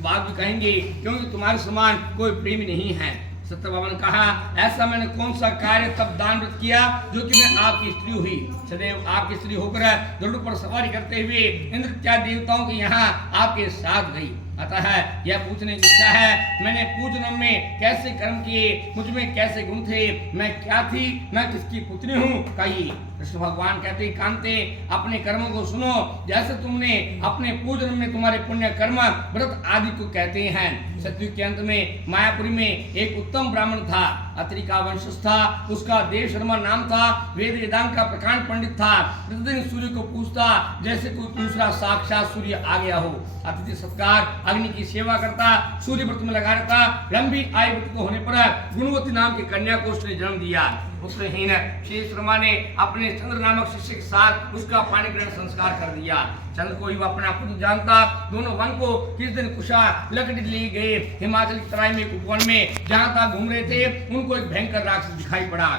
बात भी कहेंगे क्योंकि तुम्हारे समान कोई प्रेमी नहीं है। सत्यभामा ने कहा, ऐसा मैंने कौन सा कार्य तब दान व्रत किया जो कि मैं आपकी स्त्री हुई, सदैव आपकी स्त्री होकर गरुड़ पर सवारी करते हुए इंद्र इत्यादि देवताओं के यहाँ आपके साथ गई। अतः यह पूछने की इच्छा है, मैंने पूजन में कैसे कर्म किए, मुझ में कैसे गुण थे, मैं क्या थी, मैं किसकी पुत्री हूँ, कहिए। कृष्ण भगवान कहते, कांते अपने कर्मों को सुनो, जैसे तुमने अपने पूजन में तुम्हारे पुण्य कर्म व्रत आदि को कहते हैं। सतयुग के अंत में मायापुरी में एक उत्तम ब्राह्मण था, अत्रि का वंशज था, उसका देव शर्मा नाम था, वेद वेदांत का प्रकांड पंडित था। प्रतिदिन सूर्य को पूछता जैसे कोई दूसरा साक्षात सूर्य आ गया हो। अतिथि सत्कार, अग्नि की सेवा करता, सूर्य व्रत में लगा रहता। लंबी आयु व्रत को होने पर गुणवती नाम की कन्या को उसने जन्म दिया। पुत्रहीन श्री शर्मा ने अपने चंद्र नामक शिष्य के साथ उसका पानी ग्रहण संस्कार कर दिया। चंद्र को ही वह अपना पुत्र जानता। दोनों वन को किस दिन कुशा लकड़ी लिए गए। हिमाचल की तराई में एक उपवन में जहां तक घूम रहे थे, उनको एक भयंकर राक्षस दिखाई पड़ा।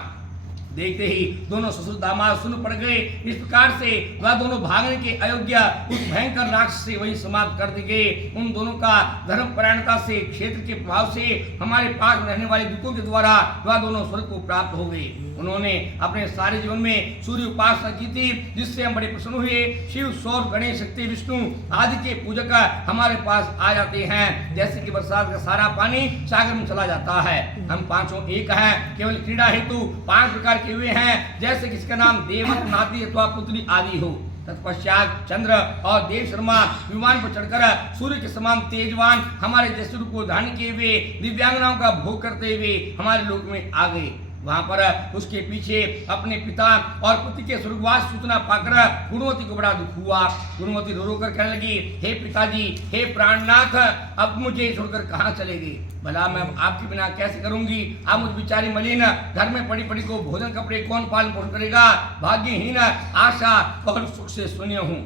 देखते ही दोनों ससुर दामाद सुन पड़ गए। इस प्रकार से वह दोनों भागने के अयोग्य उस भयंकर राक्षस से वही समाप्त कर दी गए। उन दोनों का धर्म परायणता से, क्षेत्र के प्रभाव से हमारे पास रहने वाले दूतों के द्वारा वह दोनों स्वर्ग को प्राप्त हो गए। उन्होंने अपने सारे जीवन में सूर्य उपासना की थी, जिससे हम बड़े प्रसन्न हुए। शिव, सौर, गणेश, शक्ति, विष्णु आदि के पूजक हमारे पास आ जाते हैं, जैसे कि बरसात का सारा पानी सागर में चला जाता है। हम पांचों एक हैं, केवल क्रीड़ा हेतु 5 प्रकार के हुए हैं, जैसे किसी का नाम देवक, नाती अथवा पुत्री आदि हो। तत्पश्चात चंद्र और देव शर्मा विमान पर चढ़कर सूर्य के समान तेजवान हमारे जैसे रूप को धारण किए हुए दिव्यांगनाओं का भोग करते हुए हमारे लोक में आ गए। वहां पर उसके पीछे अपने पिता और पति के स्वर्गवास सूचना पाकर गुणवती को बड़ा दुख हुआ। गुणवती रो रो कर कहने लगी, हे पिताजी, हे प्राणनाथ, अब मुझे छोड़कर कहाँ चले गए? भला मैं आपके बिना कैसे करूंगी? आप मुझ बिचारी मलिन घर में पड़ी पड़ी को भोजन कपड़े कौन पालन पोषण करेगा? भाग्यहीन, आशा और सुख से शून्य हूँ,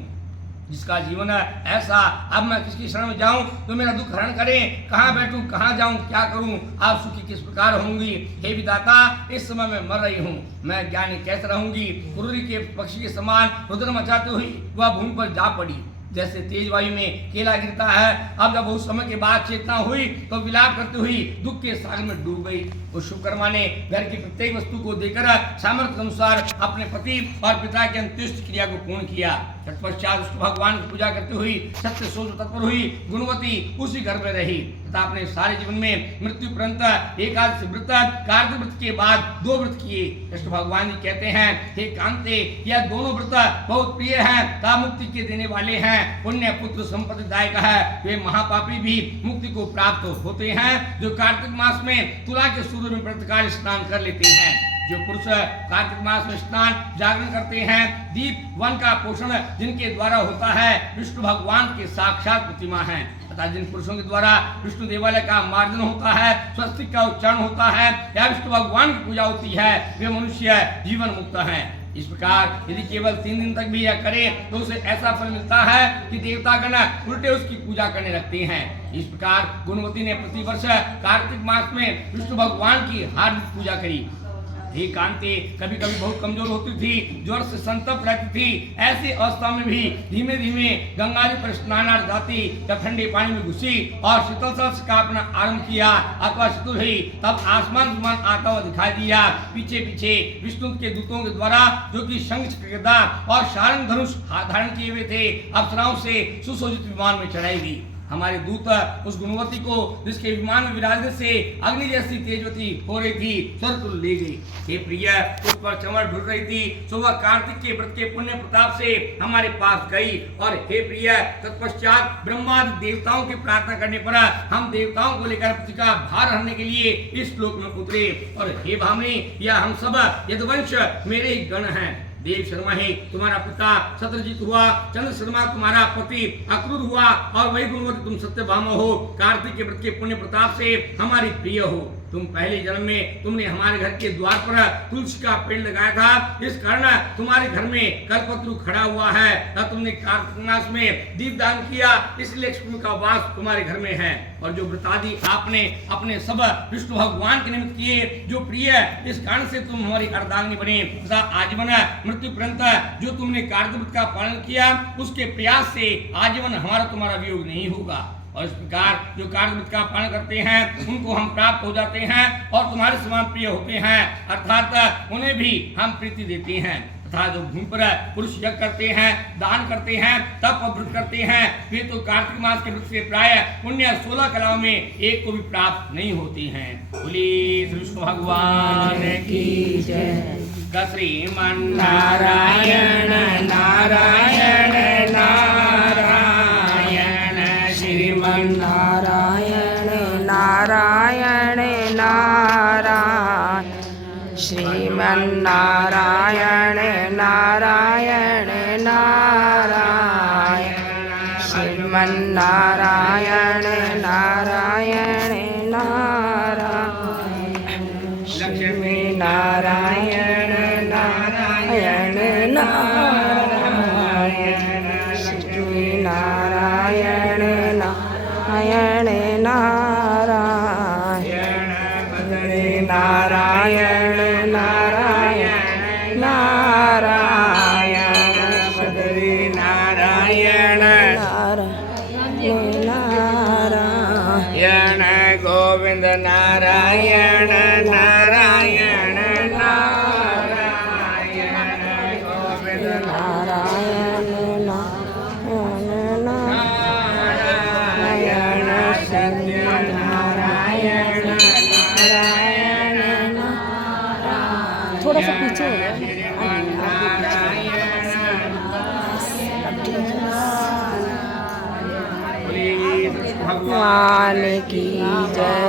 जिसका जीवन है ऐसा। अब मैं किसकी शरण में जाऊं तो मेरा दुख हरण करें? कहाँ बैठूं, कहाँ जाऊं, क्या करूं? आप सुखी किस प्रकार होंगी? हे विधाता, इस समय मैं मर रही हूं, मैं ज्ञानी कैसे रहूंगी? कुरुरी के पक्षी के समान रुद्र मचाते हुए वह भूमि पर जा पड़ी, जैसे तेज वायु में केला गिरता है। अब जब बहुत समय के बाद चेतना हुई तो विलाप करते हुई दुख के सागर में डूब गई। उस शुभकर्मा ने घर की प्रत्येक वस्तु को देकर सामर्थ्य अनुसार अपने पति और पिता की अंत्येष्टि क्रिया को पूर्ण किया। तत्पश्चात उसको भगवान की पूजा करते हुई सत्य सोच तत्पर हुई गुणवती उसी घर में रही तथा अपने सारे जीवन में मृत्यु पर्यंत एकादशी व्रत, कार्तिक व्रत के बाद 2 व्रत किए। कृष्ण भगवान जी कहते हैं, हे कांते, यह दोनों व्रत बहुत प्रिय हैं तथा मुक्ति के देने वाले हैं। पुण्य पुत्र संपत्ति दायक है। वे महापापी भी मुक्ति को प्राप्त होते हैं जो कार्तिक मास में तुला के सूर्य में प्रातःकाल स्नान कर लेते हैं। जो पुरुष कार्तिक मास में स्नान जागरण करते हैं, दीप वन का पोषण जिनके द्वारा होता है, विष्णु भगवान के साक्षात प्रतिमा है। तथा जिन पुरुषों के द्वारा विष्णु देवालय का मार्जन होता है, स्वस्तिक का उच्चारण होता है या विष्णु भगवान की पूजा होती है, वे मनुष्य जीवन मुक्त हैं। इस प्रकार यदि केवल 3 दिन तक भी यह करे तो उसे ऐसा फल मिलता है कि देवतागण उल्टे उसकी पूजा करने लगते हैं। इस प्रकार गुणवती ने प्रतिवर्ष कार्तिक मास में विष्णु भगवान की हार्दिक पूजा करी। हे कांते, कभी कभी बहुत कमजोर होती थी, ज्वर से संतप्त रहती थी। ऐसी अवस्था में भी धीमे धीमे गंगा जी पर स्नानार्थ जाती या ठंडे पानी में घुसी और शीतल जल का अपना आरंभ किया अथवा शीतल हुई, तब आसमान विमान आता हुआ दिखाई दिया। पीछे पीछे विष्णु के दूतों के द्वारा, जो कि शंख, गदा और शारंग धनुष धारण किए हुए थे, अप्सराओं से सुसज्जित विमान में चढ़ाई गई। हमारे दूत उस गुणवती को, जिसके विमान में विराजने से अग्नि जैसी तेजवती हो रही थी, स्वर्ग को ले गई। हे प्रिय, उस पर चमड़ ढुल रही थी, सो वह कार्तिक के व्रत के पुण्य प्रताप से हमारे पास गई। और हे प्रिय, तत्पश्चात ब्रह्मादि देवताओं की प्रार्थना करने पर हम देवताओं को लेकर पृथ्वी का भार हरने के लिए इस श्लोक में उतरे। और हे भामिनी, यह हम सब यदुवंश मेरे ही गण हैं। देव शर्मा ही तुम्हारा पिता सत्रजीत हुआ, चंद्र शर्मा तुम्हारा पति अक्रूर हुआ, और वही गुणवती तुम सत्यभामा हो। कार्तिक के व्रत के पुण्य प्रताप से हमारी प्रिय हो। तुम पहले जन्म में तुमने हमारे घर के द्वार पर तुलसी का पेड़ लगाया था, इस कारण तुम्हारे घर में कल्पतरु खड़ा हुआ है। तब तुमने कार्तिक मास में दीपदान किया, इसलिए लक्ष्मी का वास तुम्हारे घर में है। और जो व्रतादि आपने अपने सब विष्णु भगवान के निमित्त किए, जो प्रिय, इस कारण से तुम हमारी अर्धांगिनी बने तथा आजीवन मृत्यु पर्यंत जो तुमने कार्तिक व्रत का पालन किया, उसके प्रयास से आजीवन हमारा तुम्हारा वियोग नहीं होगा। और इस प्रकार जो कार्य का पालन करते हैं उनको हम प्राप्त हो जाते हैं और तुम्हारे समान प्रिय होते हैं, अर्थात उन्हें भी हम प्रीति देते हैं। तथा जो भूमि पर पुरुष यज्ञ करते हैं, दान करते हैं, तप और व्रत करते हैं, वे तो कार्तिक मास के व्रत से प्राय पुण्य 16 कलाओं में एक को भी प्राप्त नहीं होती हैं। बोलिए श्री विष्णु भगवान की जय। श्रीमन नारायण नारायण नारायण श्रीमन नारायण नारायण नारायण श्रीमन्नारायण नारायण नारायण श्रीमन्नारायण नारायण नारायण लक्ष्मी नारायण नारायण नारायण श्री नारायण नारायण नारायण नारायण नारायण नारायण श्री नारायण नारायण गोविंद नारायण नारायण नारायण गोविंद नारायण नारायण सत्य नारायण नारायण थोड़ा सा पीछे भगवान की जय।